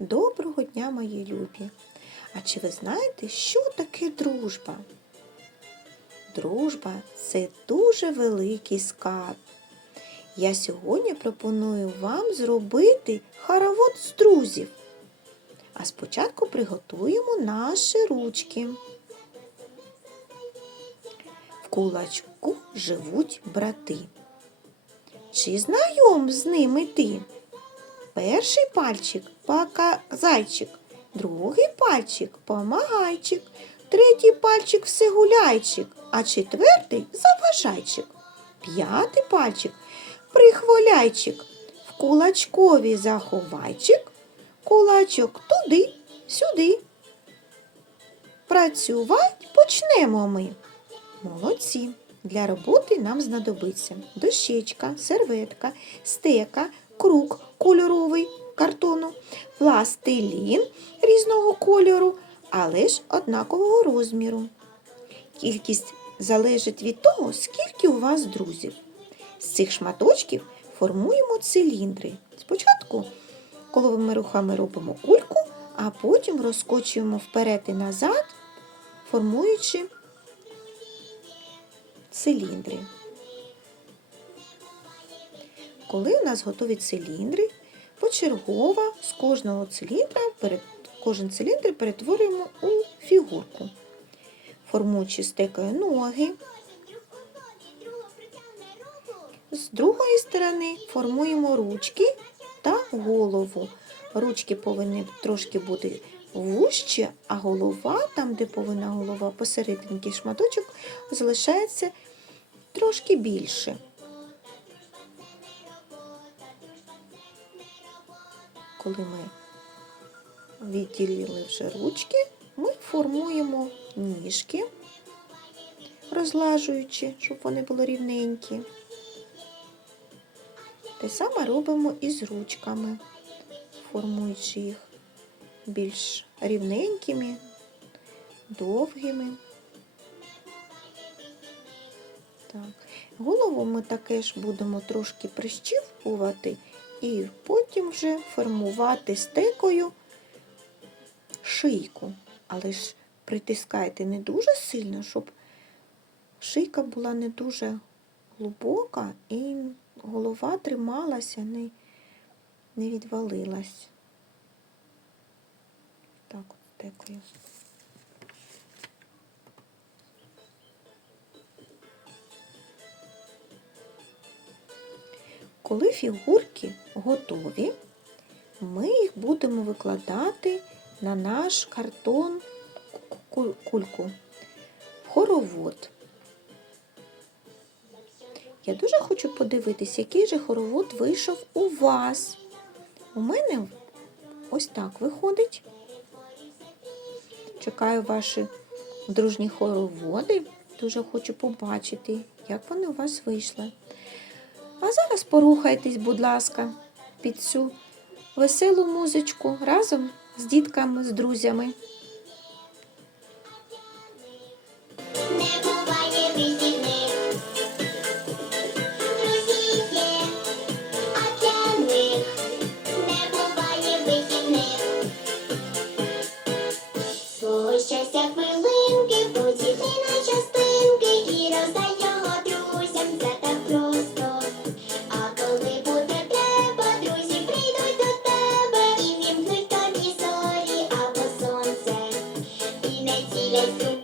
Доброго дня, мої любі! А чи ви знаєте, що таке дружба? Дружба це дуже великий скарб. Я сьогодні пропоную вам зробити хоровод з друзів. А спочатку приготуємо наші ручки. В кулачку живуть брати. Чи знайом з ними ти? Перший пальчик показайчик, другий пальчик помагайчик, третій пальчик всегуляйчик, а четвертий заважайчик. П'ятий пальчик прихволяйчик, в кулачкові заховайчик, кулачок туди, сюди. Працювати почнемо ми. Молодці. Для роботи нам знадобиться дощечка, серветка, стека, круг кольоровий картону, пластилін різного кольору, але ж однакового розміру. Кількість залежить від того, скільки у вас друзів. З цих шматочків формуємо циліндри. Спочатку коловими рухами робимо кульку, а потім розкочуємо вперед і назад, формуючи циліндри. Коли у нас готові циліндри, почергово з кожного циліндра, кожен циліндр перетворюємо у фігурку, формуючи стекою ноги. З другої сторони формуємо ручки та голову. Ручки повинні трошки бути вужче, а голова, там, де повинна голова, посерединки шматочок, залишається трошки більше. Коли ми відділили вже ручки, ми формуємо ніжки, розлажуючи, щоб вони були рівненькі. Те саме робимо і з ручками, формуючи їх більш рівненькими, довгими. Так. Голову ми таке ж будемо трошки прищіпувати і потім вже формувати стекою шийку. Але ж притискайте не дуже сильно, щоб шийка була не дуже глибока і голова трималася, не, не відвалилась. Так, от. Коли фігурки готові, ми їх будемо викладати на наш картон кульку хоровод. Я дуже хочу подивитись, який же хоровод вийшов у вас. У мене ось так виходить. Чекаю ваші дружні хороводи. Дуже хочу побачити, як вони у вас вийшли. А зараз порухайтесь, будь ласка, під цю веселу музичку разом з дітками, з друзями. Тебе і